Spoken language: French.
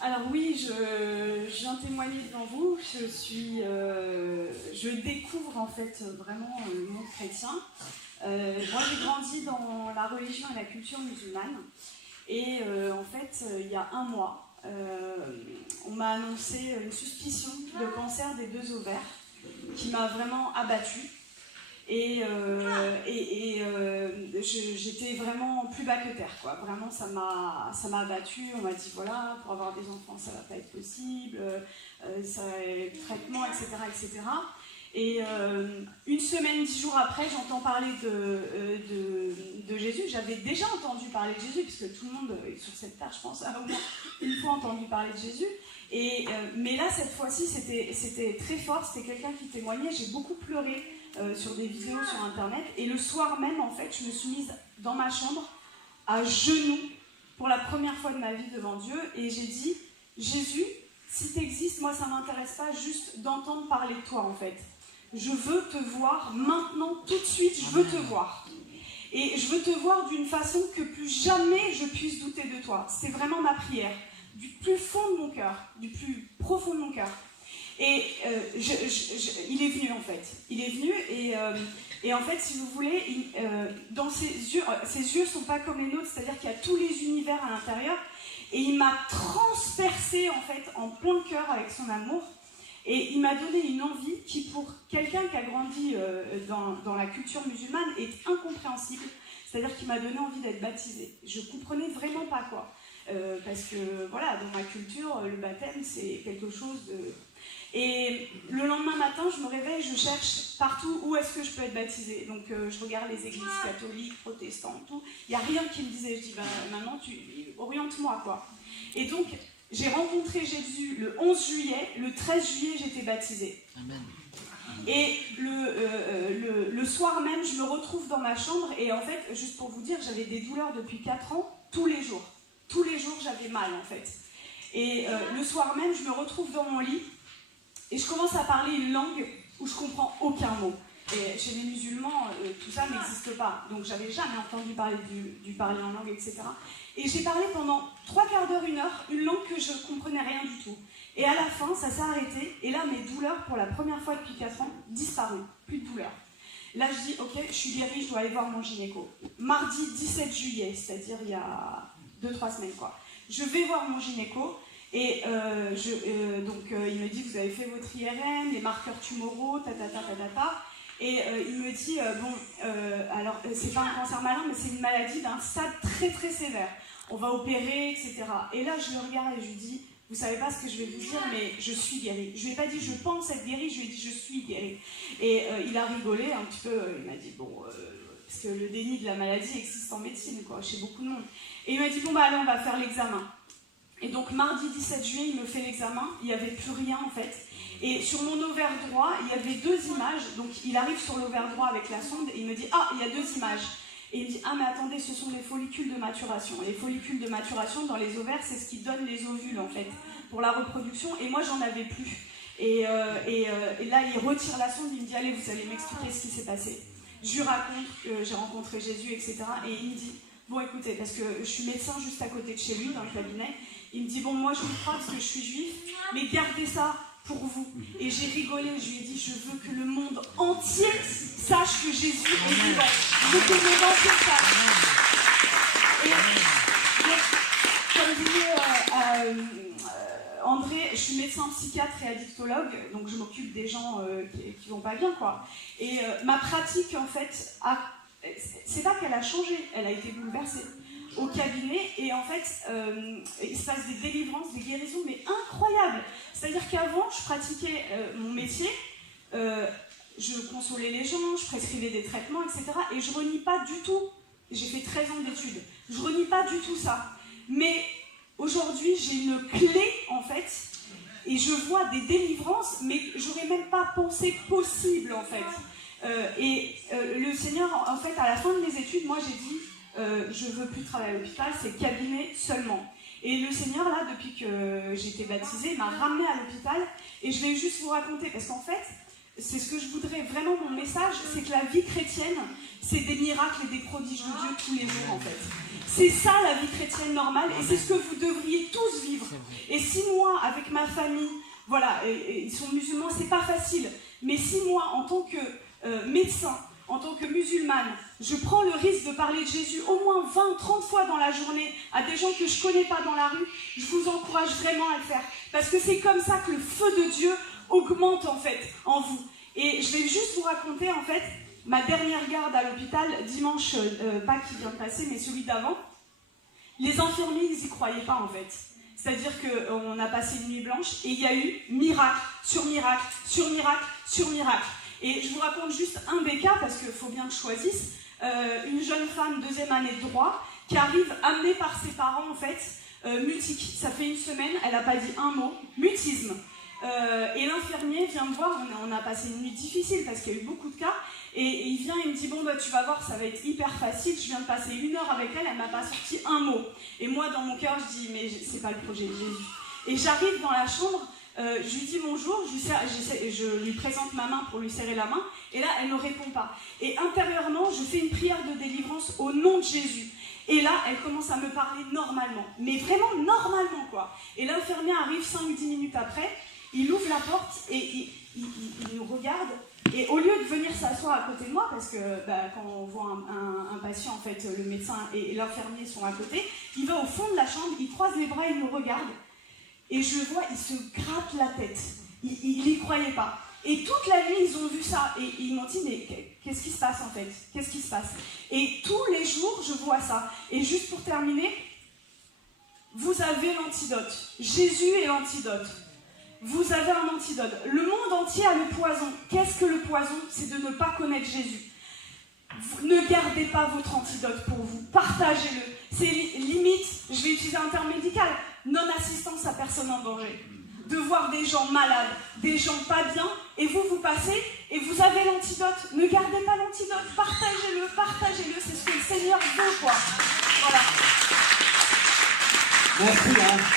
Alors oui, je viens témoigner devant vous. Je découvre en fait vraiment le monde chrétien. Moi, j'ai grandi dans la religion et la culture musulmane. Et en fait, il y a un mois, on m'a annoncé une suspicion de cancer des 2 ovaires qui m'a vraiment abattue. Et j'étais vraiment plus bas que terre, quoi. Vraiment, ça m'a abattue. On m'a dit, voilà, pour avoir des enfants, ça va pas être possible, traitement, etc., etc. Et une semaine, 10 jours après, j'entends parler de Jésus. J'avais déjà entendu parler de Jésus, puisque tout le monde sur cette terre, je pense, a au moins une fois entendu parler de Jésus. Mais là, cette fois-ci, c'était très fort. C'était quelqu'un qui témoignait. J'ai beaucoup pleuré sur des vidéos sur Internet. Et le soir même, en fait, je me suis mise dans ma chambre, à genoux, pour la première fois de ma vie devant Dieu. Et j'ai dit, Jésus, si tu existes, moi, ça ne m'intéresse pas juste d'entendre parler de toi, en fait. Je veux te voir maintenant, tout de suite, je veux te voir. Et je veux te voir d'une façon que plus jamais je puisse douter de toi. C'est vraiment ma prière, du plus fond de mon cœur, du plus profond de mon cœur. Et il est venu en fait. Il est venu et en fait, si vous voulez, dans ses yeux ne sont pas comme les nôtres, c'est-à-dire qu'il y a tous les univers à l'intérieur. Et il m'a transpercé en fait en plein cœur avec son amour. Et il m'a donné une envie qui, pour quelqu'un qui a grandi dans la culture musulmane, est incompréhensible. C'est-à-dire qu'il m'a donné envie d'être baptisée. Je ne comprenais vraiment pas quoi. Parce que, voilà, dans ma culture, le baptême, c'est quelque chose de... Et le lendemain matin, je me réveille, je cherche partout où est-ce que je peux être baptisée. Donc, je regarde les églises catholiques, protestantes, tout. Il n'y a rien qui me disait. Je dis, maintenant, oriente-moi, quoi. Et donc, j'ai rencontré Jésus le 11 juillet. Le 13 juillet, j'étais baptisée. Amen. Et le soir même, je me retrouve dans ma chambre. Et en fait, juste pour vous dire, j'avais des douleurs depuis 4 ans, tous les jours. Tous les jours, j'avais mal, en fait. Et le soir même, je me retrouve dans mon lit. Et je commence à parler une langue où je comprends aucun mot. Et chez les musulmans, tout ça n'existe pas. Donc j'avais jamais entendu parler du parler en langue, etc. Et j'ai parlé pendant 3/4 d'heure, 1 heure, une langue que je ne comprenais rien du tout. Et à la fin, ça s'est arrêté. Et là, mes douleurs, pour la première fois depuis 4 ans, disparues. Plus de douleurs. Là, je dis, ok, je suis guérie, je dois aller voir mon gynéco. Mardi 17 juillet, c'est-à-dire il y a 2-3 semaines, quoi. Je vais voir mon gynéco. Et donc il me dit, vous avez fait votre IRM, les marqueurs tumoraux, et il me dit, alors c'est pas un cancer malin, mais c'est une maladie d'un stade très très sévère. On va opérer, etc. Et là je le regarde et je lui dis, vous savez pas ce que je vais vous dire, mais je suis guérie. Je lui ai pas dit, je pense être guérie, je lui ai dit, je suis guérie. Et il a rigolé un petit peu, il m'a dit, parce que le déni de la maladie existe en médecine, quoi, chez beaucoup de monde. Et il m'a dit, allez, on va faire l'examen. Et donc mardi 17 juillet, il me fait l'examen, il n'y avait plus rien en fait. Et sur mon ovaire droit, il y avait 2 images. Donc il arrive sur l'ovaire droit avec la sonde et il me dit, ah, il y a 2 images. Et il me dit, ah mais attendez, ce sont les follicules de maturation. Les follicules de maturation dans les ovaires, c'est ce qui donne les ovules en fait, pour la reproduction. Et moi, j'en avais plus. Et là, il retire la sonde, il me dit, allez, vous allez m'expliquer ce qui s'est passé. Je lui raconte que j'ai rencontré Jésus, etc. Et il me dit, bon écoutez, parce que je suis médecin juste à côté de chez lui, dans le cabinet, il me dit, bon moi je vous crois parce que je suis juif, mais gardez ça pour vous. Et j'ai rigolé, je lui ai dit, je veux que le monde entier sache que Jésus est vivant. Je veux que le monde entier sache. Et comme disait André, je suis médecin psychiatre et addictologue, donc je m'occupe des gens qui vont pas bien, quoi. Et ma pratique, en fait, c'est pas qu'elle a changé, elle a été bouleversée au cabinet, et en fait, il se passe des délivrances, des guérisons, mais incroyables. C'est-à-dire qu'avant, je pratiquais mon métier, je consolais les gens, je prescrivais des traitements, etc. Et je renie pas du tout, j'ai fait 13 ans d'études, je renie pas du tout ça. Mais aujourd'hui, j'ai une clé, en fait, et je vois des délivrances, mais j'aurais même pas pensé possible, en fait. Le Seigneur, en fait, à la fin de mes études, moi j'ai dit, je veux plus travailler à l'hôpital, c'est cabinet seulement. Et le Seigneur, là, depuis que j'ai été baptisée, m'a ramenée à l'hôpital. Et je vais juste vous raconter, parce qu'en fait, c'est ce que je voudrais vraiment, mon message, c'est que la vie chrétienne, c'est des miracles et des prodiges de Dieu tous les jours en fait. C'est ça la vie chrétienne normale et c'est ce que vous devriez tous vivre. Et si moi, avec ma famille, voilà, et ils sont musulmans, c'est pas facile, mais si moi, en tant que médecin, en tant que musulmane, je prends le risque de parler de Jésus au moins 20, 30 fois dans la journée à des gens que je connais pas dans la rue, je vous encourage vraiment à le faire. Parce que c'est comme ça que le feu de Dieu augmente en fait en vous. Et je vais juste vous raconter en fait ma dernière garde à l'hôpital dimanche, pas qui vient de passer mais celui d'avant. Les infirmiers ils y croyaient pas en fait. C'est-à-dire qu'on a passé une nuit blanche et il y a eu miracle sur miracle sur miracle sur miracle. Et je vous raconte juste un des cas parce qu'il faut bien que je choisisse. Une jeune femme 2e année de droit qui arrive amenée par ses parents en fait, mutique. Ça fait une semaine, elle n'a pas dit un mot, mutisme. Et l'infirmier vient me voir, on a passé une nuit difficile parce qu'il y a eu beaucoup de cas, et il vient et me dit bon bah tu vas voir ça va être hyper facile, je viens de passer 1 heure avec elle, elle m'a pas sorti un mot. Et moi dans mon cœur je dis mais c'est pas le projet de Jésus. Et j'arrive dans la chambre, je lui dis bonjour, je lui présente ma main pour lui serrer la main, et là elle ne répond pas. Et intérieurement je fais une prière de délivrance au nom de Jésus. Et là, elle commence à me parler normalement, mais vraiment normalement quoi. Et l'infirmier arrive 5-10 minutes après, il ouvre la porte et il nous regarde. Et au lieu de venir s'asseoir à côté de moi, parce que quand on voit un patient, en fait, le médecin et l'infirmier sont à côté, il va au fond de la chambre, il croise les bras, il nous regarde. Et je le vois, il se gratte la tête. Il n'y croyait pas. Et toute la nuit, ils ont vu ça. Et ils m'ont dit, mais qu'est-ce qui se passe en fait? Qu'est-ce qui se passe? Et tous les jours, je vois ça. Et juste pour terminer, vous avez l'antidote. Jésus est l'antidote. Vous avez un antidote. Le monde entier a le poison. Qu'est-ce que le poison? C'est de ne pas connaître Jésus. Ne gardez pas votre antidote pour vous. Partagez-le. C'est limite, je vais utiliser un terme médical, non-assistance à personne en danger. De voir des gens malades, des gens pas bien, et vous passez, et vous avez l'antidote. Ne gardez pas l'antidote. Partagez-le, partagez-le. C'est ce que le Seigneur veut, quoi. Voilà. Merci, hein.